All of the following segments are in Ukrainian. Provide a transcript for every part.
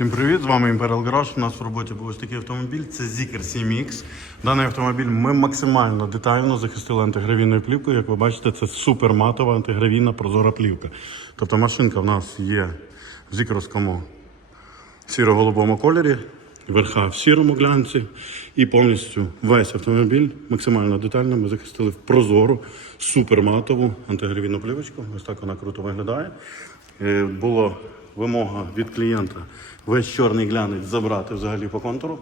Всім привіт! З вами Imperial Garage. У нас в роботі був ось такий автомобіль. Це Zikr 7X. Даний автомобіль ми максимально детально захистили антигравійною плівкою. Як ви бачите, це суперматова антигравійна прозора плівка. Тобто машинка в нас є в зікровському сіро-голубому кольорі, верха в сірому глянці і повністю весь автомобіль максимально детально ми захистили в прозору, суперматову антигравійну плівочку. Ось так вона круто виглядає. Е, Було вимога від клієнта весь чорний глянець забрати взагалі по контуру.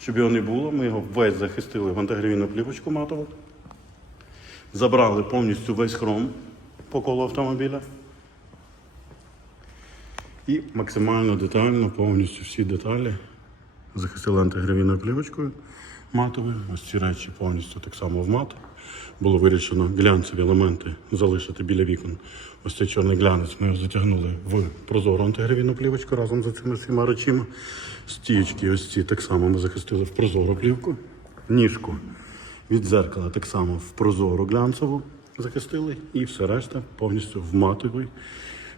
Щоб його не було, ми його весь захистили в антигравійну плівочку матову. Забрали повністю весь хром по колу автомобіля. І максимально детально, повністю всі деталі захистили антигравійною плівочкою матовою. Ось ці речі повністю так само в мат. Було вирішено глянцеві елементи залишити біля вікон. Ось цей чорний глянець ми його затягнули в прозору антигравійну плівочку разом з цими всіма речима. Стічки, ось ці так само ми захистили в прозору плівку. Ніжку від дзеркала так само в прозору глянцеву захистили. І все решта повністю в матовий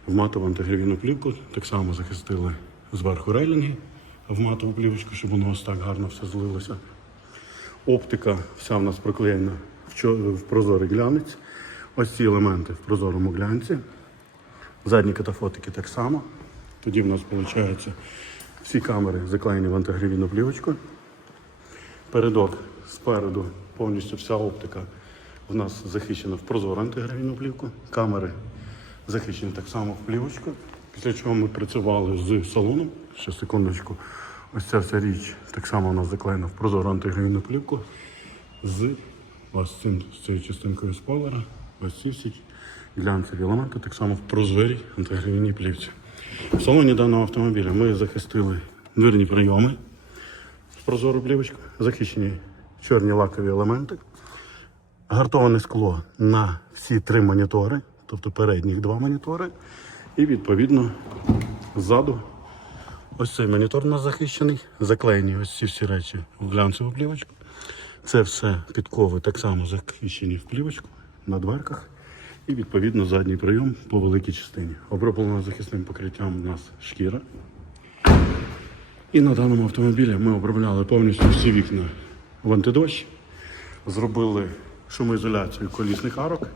в матову антигравійну плівку. Так само захистили зверху рейлінги в матову плівочку, щоб воно ось так гарно все злилося. Оптика вся в нас проклеєна в, прозорий глянець. Ось ці елементи в прозорому глянці. Задні катафотики так само. Тоді в нас виходить всі камери заклеєні в антигравійну плівочку. Передок спереду повністю вся оптика в нас захищена в прозору антигравійну плівку. Камери захищені так само в плівочку. Після чого ми працювали з салоном. Ще секундочку. Ось ця вся річ так само у нас заклеєна в прозору антигравійну плівку. З з цією частинкою спойлера. Ось ці всі глянцеві елементи так само в прозорій антигравійній плівці. В салоні даного автомобіля ми захистили дверні прийоми в прозору плівочку, захищені чорні лакові елементи, гартоване скло на всі три монітори, тобто передніх два монітори, і відповідно ззаду ось цей монітор у нас захищений, заклеєні ось ці всі речі в глянцеву плівочку. Це все підкови так само захищені в плівочку на дверках. І відповідно задній прийом по великій частині. Оброблено захисним покриттям у нас шкіра. І на даному автомобілі ми обробляли повністю всі вікна в антидощ. Зробили шумоізоляцію колісних арок.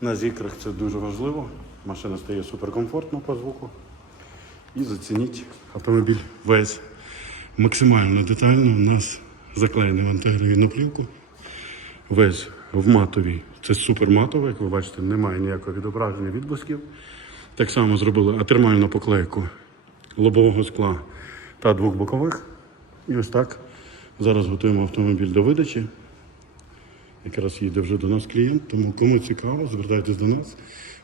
На зікрах це дуже важливо. Машина стає суперкомфортно по звуку. І зацініть автомобіль весь максимально детально. У нас заклеєний в антигравійну плівку. Весь в матовій. Це супер матово, як ви бачите, немає ніякого відображення відблисків. Так само зробили атермальну поклейку лобового скла та двох бокових. І ось так зараз готуємо автомобіль до видачі. Якраз їде вже до нас клієнт, тому кому цікаво, звертайтесь до нас.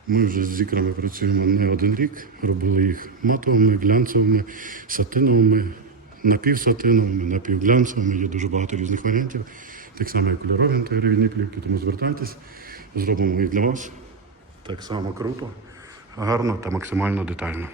Ми вже з зікрами працюємо не один рік, робили їх матовими, глянцевими, сатиновими, напівсатиновими, напівглянцевими. Є дуже багато різних варіантів. Так само як кольорові антигравійні плівки, тому звертайтесь, зробимо їх для вас. Так само круто, гарно та максимально детально.